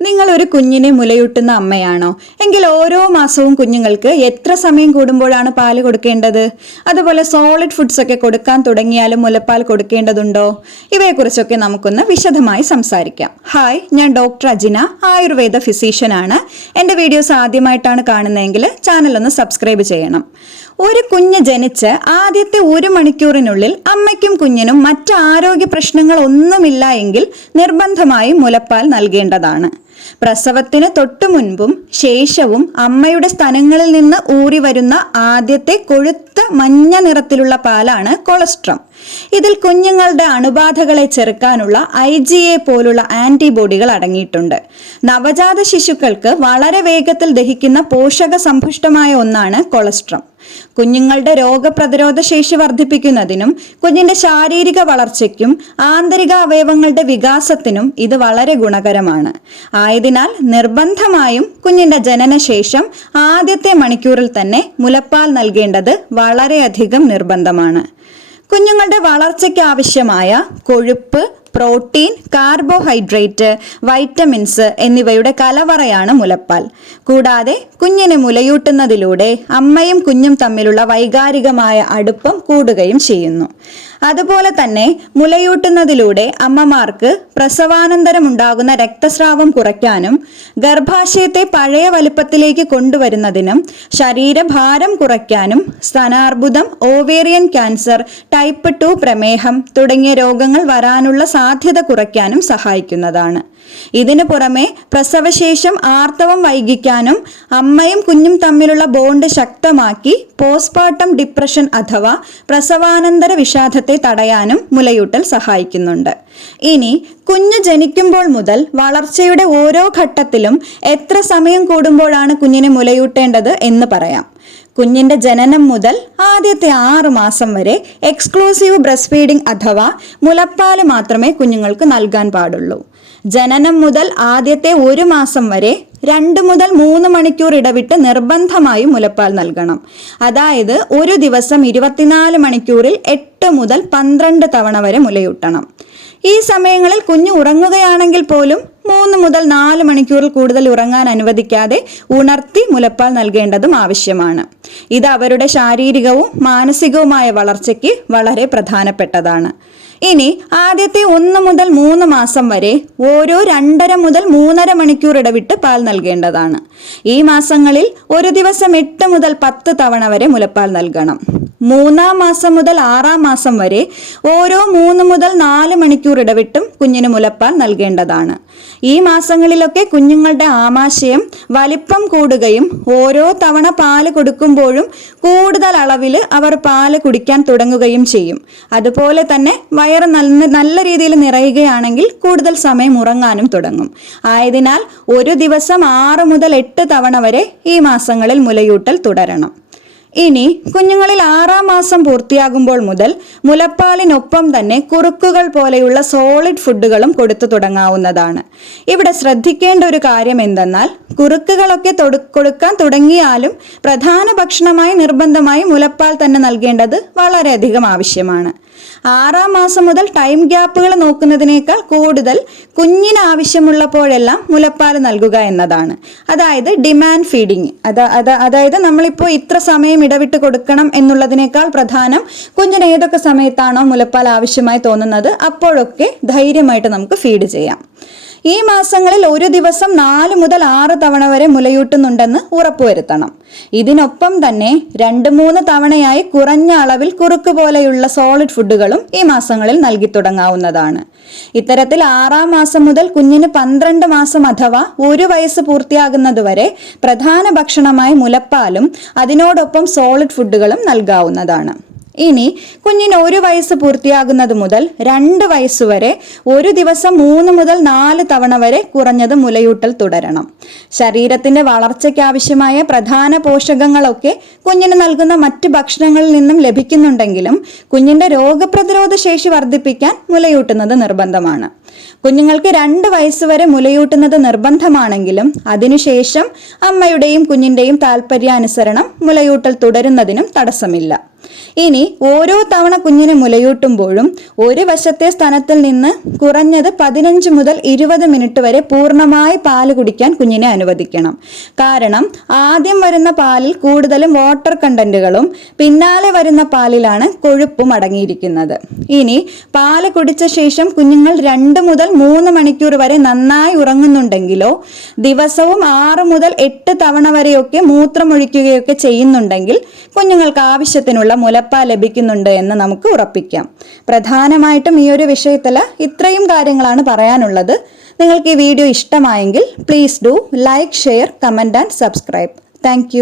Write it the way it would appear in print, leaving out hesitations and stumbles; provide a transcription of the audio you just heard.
നിങ്ങൾ ഒരു കുഞ്ഞിനെ മുലയൂട്ടുന്ന അമ്മയാണോ? എങ്കിൽ ഓരോ മാസവും കുഞ്ഞുങ്ങൾക്ക് എത്ര സമയം കൂടുമ്പോഴാണ് പാല് കൊടുക്കേണ്ടത്? അതുപോലെ സോളിഡ് ഫുഡ്സ് ഒക്കെ കൊടുക്കാൻ തുടങ്ങിയാലും മുലപ്പാൽ കൊടുക്കേണ്ടതുണ്ടോ? ഇവയെക്കുറിച്ചൊക്കെ നമുക്കൊന്ന് വിശദമായി സംസാരിക്കാം. ഹായ്, ഞാൻ ഡോക്ടർ അജിന, ആയുർവേദ ഫിസീഷ്യൻ ആണ്. എൻ്റെ വീഡിയോസ് ആദ്യമായിട്ടാണ് കാണുന്നതെങ്കിൽ ചാനൽ ഒന്ന് സബ്സ്ക്രൈബ് ചെയ്യണം. ഒരു കുഞ്ഞ് ജനിച്ച് ആദ്യത്തെ 1 മണിക്കൂറിനുള്ളിൽ അമ്മയ്ക്കും കുഞ്ഞിനും മറ്റ് ആരോഗ്യ പ്രശ്നങ്ങൾ ഒന്നുമില്ല എങ്കിൽ നിർബന്ധമായും മുലപ്പാൽ നൽകേണ്ടതാണ്. പ്രസവത്തിന് തൊട്ടു മുൻപും ശേഷവും അമ്മയുടെ സ്തനങ്ങളിൽ നിന്ന് ഊറി വരുന്ന ആദ്യത്തെ കൊഴുത്ത മഞ്ഞ നിറത്തിലുള്ള പാലാണ് കൊളസ്ട്രം. ഇതിൽ കുഞ്ഞുങ്ങളുടെ അണുബാധകളെ ചെറുക്കാനുള്ള IgA പോലുള്ള ആന്റിബോഡികൾ അടങ്ങിയിട്ടുണ്ട്. നവജാത ശിശുക്കൾക്ക് വളരെ വേഗത്തിൽ ദഹിക്കുന്ന പോഷക സമ്പുഷ്ടമായ ഒന്നാണ് കൊളസ്ട്രം. കുഞ്ഞുങ്ങളുടെ രോഗപ്രതിരോധ ശേഷി വർദ്ധിപ്പിക്കുന്നതിനും കുഞ്ഞിന്റെ ശാരീരിക വളർച്ചയ്ക്കും ആന്തരിക അവയവങ്ങളുടെ വികാസത്തിനും ഇത് വളരെ ഗുണകരമാണ്. ആയതിനാൽ നിർബന്ധമായും കുഞ്ഞിന്റെ ജനനശേഷം ആദ്യത്തെ മണിക്കൂറിൽ തന്നെ മുലപ്പാൽ നൽകേണ്ടത് വളരെയധികം നിർബന്ധമാണ്. കുഞ്ഞുങ്ങളുടെ വളർച്ചയ്ക്ക് ആവശ്യമായ കൊഴുപ്പ്, പ്രോട്ടീൻ, കാർബോഹൈഡ്രേറ്റ്, വൈറ്റമിൻസ് എന്നിവയുടെ കലവറയാണ് മുലപ്പാൽ. കൂടാതെ കുഞ്ഞിനെ മുലയൂട്ടുന്നതിലൂടെ അമ്മയും കുഞ്ഞും തമ്മിലുള്ള വൈകാരികമായ അടുപ്പം കൂടുകയും ചെയ്യുന്നു. അതുപോലെ തന്നെ മുലയൂട്ടുന്നതിലൂടെ അമ്മമാർക്ക് പ്രസവാനന്തരം ഉണ്ടാകുന്ന രക്തസ്രാവം കുറയ്ക്കാനും ഗർഭാശയത്തെ പഴയ വലിപ്പത്തിലേക്ക് കൊണ്ടുവരുന്നതിനും ശരീരഭാരം കുറയ്ക്കാനും സ്തനാർബുദം, ഓവേറിയൻ ക്യാൻസർ, ടൈപ്പ് 2 പ്രമേഹം തുടങ്ങിയ രോഗങ്ങൾ വരാനുള്ള സാധ്യത കുറയ്ക്കാനും സഹായിക്കുന്നതാണ്. ഇതിനു പുറമെ പ്രസവശേഷം ആർത്തവം വൈകിക്കാനും അമ്മയും കുഞ്ഞും തമ്മിലുള്ള ബോണ്ട് ശക്തമാക്കി പോസ്റ്റ്മോർട്ടം ഡിപ്രഷൻ അഥവാ പ്രസവാനന്തര വിഷാദത്തെ തടയാനും മുലയൂട്ടൽ സഹായിക്കുന്നുണ്ട്. ഇനി കുഞ്ഞ് ജനിക്കുമ്പോൾ മുതൽ വളർച്ചയുടെ ഓരോ ഘട്ടത്തിലും എത്ര സമയം കൂടുമ്പോഴാണ് കുഞ്ഞിനെ മുലയൂട്ടേണ്ടത് എന്ന് പറയാം. കുഞ്ഞിന്റെ ജനനം മുതൽ ആദ്യത്തെ 6 മാസം വരെ എക്സ്ക്ലൂസീവ് ബ്രസ്റ്റ് ഫീഡിംഗ് അഥവാ മുലപ്പാല് മാത്രമേ കുഞ്ഞുങ്ങൾക്ക് നൽകാൻ പാടുള്ളൂ. ജനനം മുതൽ ആദ്യത്തെ 1 മാസം വരെ 2 മുതൽ 3 മണിക്കൂർ ഇടവിട്ട് നിർബന്ധമായും മുലപ്പാൽ നൽകണം. അതായത് ഒരു ദിവസം 24 മണിക്കൂറിൽ 8 മുതൽ 12 തവണ വരെ മുലയൂട്ടണം. ഈ സമയങ്ങളിൽ കുഞ്ഞ് ഉറങ്ങുകയാണെങ്കിൽ പോലും 3 മുതൽ 4 മണിക്കൂറിൽ കൂടുതൽ ഉറങ്ങാൻ അനുവദിക്കാതെ ഉണർത്തി മുലപ്പാൽ നൽകേണ്ടതും ആവശ്യമാണ്. ഇത് അവരുടെ ശാരീരികവും മാനസികവുമായ വളർച്ചയ്ക്ക് വളരെ പ്രധാനപ്പെട്ടതാണ്. ഇനി ആദ്യത്തെ 1 മുതൽ 3 മാസം വരെ ഓരോ 2.5 മുതൽ 3.5 മണിക്കൂർ ഇടവിട്ട് പാൽ നൽകേണ്ടതാണ്. ഈ മാസങ്ങളിൽ ഒരു ദിവസം 8 മുതൽ 10 തവണ വരെ മുലപ്പാൽ നൽകണം. 3-ാം മാസം മുതൽ 6-ാം മാസം വരെ ഓരോ 3 മുതൽ 4 മണിക്കൂർ ഇടവിട്ടും കുഞ്ഞിന് മുലപ്പാൽ നൽകേണ്ടതാണ്. ഈ മാസങ്ങളിലൊക്കെ കുഞ്ഞുങ്ങളുടെ ആമാശയം വലിപ്പം കൂടുകയും ഓരോ തവണ പാല് കൊടുക്കുമ്പോഴും കൂടുതൽ അളവിൽ അവർ പാല് കുടിക്കാൻ തുടങ്ങുകയും ചെയ്യും. അതുപോലെ തന്നെ വയറ് നല്ല രീതിയിൽ നിറയുകയാണെങ്കിൽ കൂടുതൽ സമയം ഉറങ്ങാനും തുടങ്ങും. ആയതിനാൽ ഒരു ദിവസം 6 മുതൽ 8 തവണ വരെ ഈ മാസങ്ങളിൽ മുലയൂട്ടൽ തുടരണം. ഇനി കുഞ്ഞുങ്ങളിൽ 6-ാം മാസം പൂർത്തിയാകുമ്പോൾ മുതൽ മുലപ്പാലിനൊപ്പം തന്നെ കുറുക്കുകൾ പോലെയുള്ള സോളിഡ് ഫുഡുകളും കൊടുത്തു തുടങ്ങാവുന്നതാണ്. ഇവിടെ ശ്രദ്ധിക്കേണ്ട ഒരു കാര്യം എന്തെന്നാൽ കുറുക്കുകളൊക്കെ കൊടുക്കാൻ തുടങ്ങിയാലും പ്രധാന ഭക്ഷണമായി നിർബന്ധമായി മുലപ്പാൽ തന്നെ നൽകേണ്ടത് വളരെയധികം ആവശ്യമാണ്. 6-ാം മാസം മുതൽ ടൈം ഗ്യാപ്പുകൾ നോക്കുന്നതിനേക്കാൾ കൂടുതൽ കുഞ്ഞിന് ആവശ്യമുള്ളപ്പോഴെല്ലാം മുലപ്പാൽ നൽകുക എന്നതാണ്. അതായത് ഡിമാൻഡ് ഫീഡിങ്. അതായത് നമ്മളിപ്പോൾ ഇത്ര സമയം ഇടവിട്ട് കൊടുക്കണം എന്നുള്ളതിനേക്കാൾ പ്രധാനം കുഞ്ഞിന് ഏതൊക്കെ സമയത്താണോ മുലപ്പാൽ ആവശ്യമായി തോന്നുന്നത് അപ്പോഴൊക്കെ ധൈര്യമായിട്ട് നമുക്ക് ഫീഡ് ചെയ്യാം. ഈ മാസങ്ങളിൽ ഒരു ദിവസം 4 മുതൽ 6 തവണ വരെ മുലയൂട്ടുന്നുണ്ടെന്ന് ഉറപ്പുവരുത്തണം. ഇതിനൊപ്പം തന്നെ 2-3 തവണയായി കുറഞ്ഞ അളവിൽ കുറുക്ക് പോലെയുള്ള സോളിഡ് ഫുഡുകളും ഈ മാസങ്ങളിൽ നൽകി തുടങ്ങാവുന്നതാണ്. ഇത്തരത്തിൽ 6-ാം മാസം മുതൽ കുഞ്ഞിന് 12 മാസം അഥവാ 1 വയസ്സ് പൂർത്തിയാകുന്നതുവരെ പ്രധാന ഭക്ഷണമായി മുലപ്പാലും അതിനോടൊപ്പം സോളിഡ് ഫുഡുകളും നൽകാവുന്നതാണ്. ഇനി കുഞ്ഞിന് 1 വയസ്സ് പൂർത്തിയാകുന്നത് മുതൽ 2 വയസ്സ് വരെ ഒരു ദിവസം 3 മുതൽ 4 തവണ വരെ കുറഞ്ഞത് മുലയൂട്ടൽ തുടരണം. ശരീരത്തിന്റെ വളർച്ചയ്ക്ക് ആവശ്യമായ പ്രധാന പോഷകങ്ങളൊക്കെ കുഞ്ഞിന് നൽകുന്ന മറ്റ് ഭക്ഷണങ്ങളിൽ നിന്നും ലഭിക്കുന്നുണ്ടെങ്കിലും കുഞ്ഞിന്റെ രോഗപ്രതിരോധ ശേഷി വർദ്ധിപ്പിക്കാൻ മുലയൂട്ടുന്നത് നിർബന്ധമാണ്. കുഞ്ഞുങ്ങൾക്ക് 2 വയസ്സ് വരെ മുലയൂട്ടുന്നത് നിർബന്ധമാണെങ്കിലും അതിനുശേഷം അമ്മയുടെയും കുഞ്ഞിന്റെയും താല്പര്യാനുസരണം മുലയൂട്ടൽ തുടരുന്നതിനും തടസ്സമില്ല. ഇനി ഓരോ തവണ കുഞ്ഞിനെ മുലയൂട്ടുമ്പോഴും ഒരു വശത്തെ സ്തനത്തിൽ നിന്ന് കുറഞ്ഞത് 15 മുതൽ 20 മിനിറ്റ് വരെ പൂർണ്ണമായി പാല് കുടിക്കാൻ കുഞ്ഞിനെ അനുവദിക്കണം. കാരണം ആദ്യം വരുന്ന പാലിൽ കൂടുതലും വാട്ടർ കണ്ടന്റുകളും പിന്നാലെ വരുന്ന പാലിലാണ് കൊഴുപ്പും അടങ്ങിയിരിക്കുന്നത്. ഇനി പാല് കുടിച്ച ശേഷം കുഞ്ഞുങ്ങൾ 2 മുതൽ 3 മണിക്കൂർ വരെ നന്നായി ഉറങ്ങുന്നുണ്ടെങ്കിലോ ദിവസവും 6 മുതൽ 8 തവണ വരെയൊക്കെ മൂത്രമൊഴിക്കുകയൊക്കെ ചെയ്യുന്നുണ്ടെങ്കിൽ കുഞ്ഞുങ്ങൾക്ക് ആവശ്യത്തിനുള്ള മുലപ്പാൽ ലഭിക്കുന്നുണ്ട് എന്ന് നമുക്ക് ഉറപ്പിക്കാം. പ്രധാനമായിട്ടും ഈ ഒരു വിഷയത്തിൽ ഇത്രയും കാര്യങ്ങളാണ് പറയാനുള്ളത്. നിങ്ങൾക്ക് ഈ വീഡിയോ ഇഷ്ടമായെങ്കിൽ please do like, share, comment and subscribe. Thank